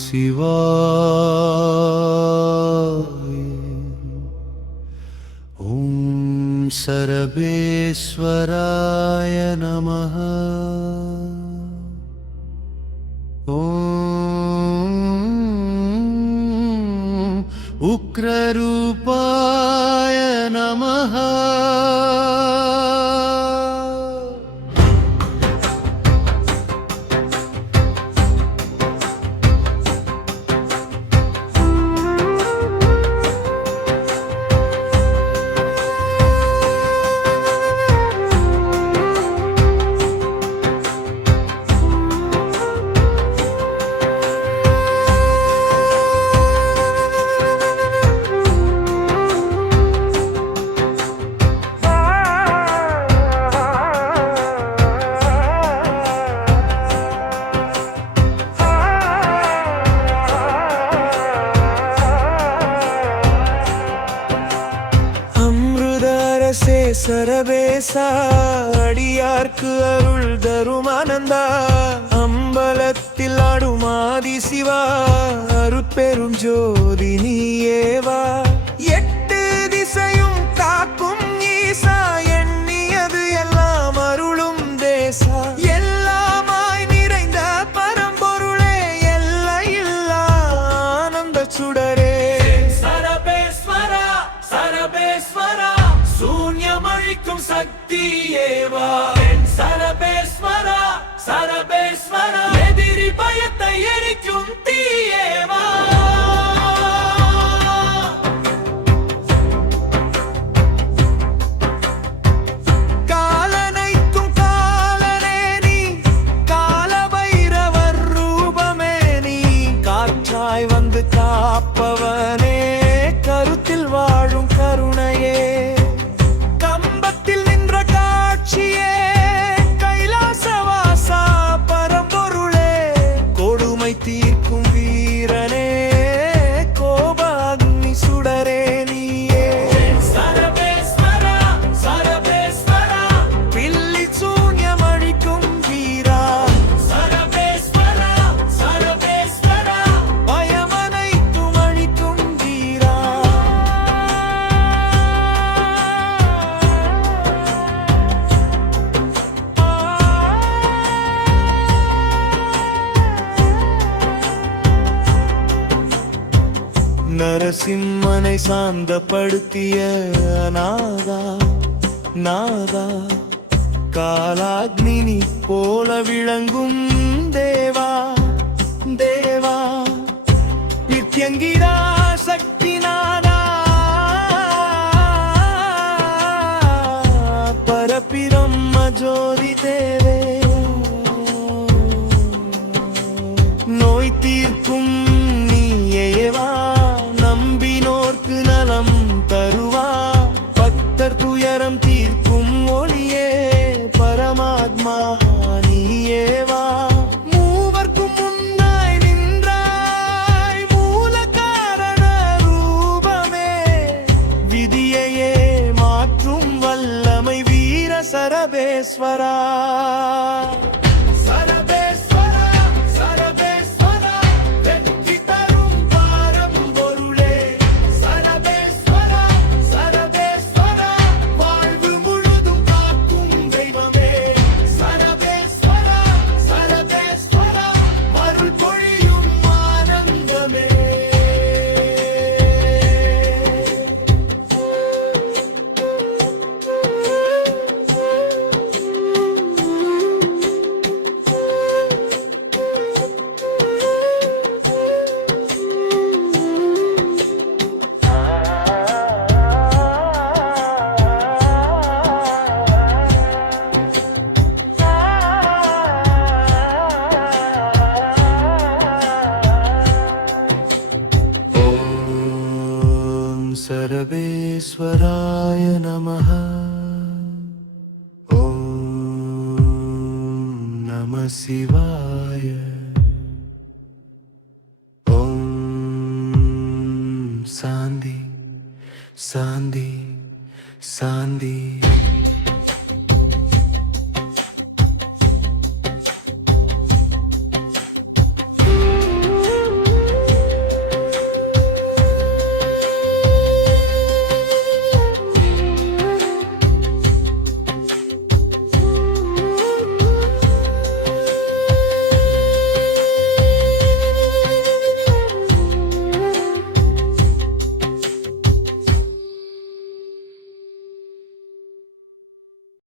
சிவாய. ஓம் சரபேஸ்வராய நமः. ஓம் உக்ரரூபாய நமः. சரபேசா அடியார்க்கு அருள் தருமானந்தா, அம்பலத்தில் ஆடும் ஆதி சிவா, அருட்பெரும் ஜோதி நீயேவா. எட்டு திசையும் காக்கும் ஈசா, எண்ணியது எல்லாம் அருளும் தேசா. எல்லாமாய் நிறைந்த பரம்பொருளே, எல்லையில்லா ஆனந்த சுடரே. சரபேஸ்வரா சரபேஸ்வரா, சூன்யமழிக்கும் சக்தியேவா. சரபேஸ்வரா சரபேஸ்வரா, எதிரி பயத்தை எரிக்கும் தீயேவா. காலனைக்கும் காலனே நீ, காலபைரவர் ரூபமே நீ. காற்றாய் வந்து காப்பவனே, கருத்தில் வாழும் கருணையே. தீர்க்கும் வீரனே, கோபாக்னி சுடரே நீயே. சரபேஸ்வரா சரபேஸ்வரா, பில்லி சூன்யமழிக்கும் வீரா. சரபேஸ்வரா சரபேஸ்வரா, பயமனைத்தும் அழிக்கும் வீரா. நரசிம்மனை சாந்தப்படுத்திய நாதா நாதா, காலாக்னி போல விளங்கும் தேவா தேவா. நித்யங்கிரா சக்தி நாதா, பரபிரம்ம ஜோதி தேவே. நோய் தீர்க்கும் நீயேவா, நம்பினோர்க்கு நலம் தருவா. பக்தர் துயரம் தீர்க்கும் ஒளியே, பரமாத்மா நீயேவா. மூவர்க்கும் முன்னாய் நின்றாய், மூல காரண ரூபமே. விதியையே மாற்றும் வல்லமை வீர சரபேஸ்வரா. सर्वेश्वराय नमः। ॐ नमः शिवाय।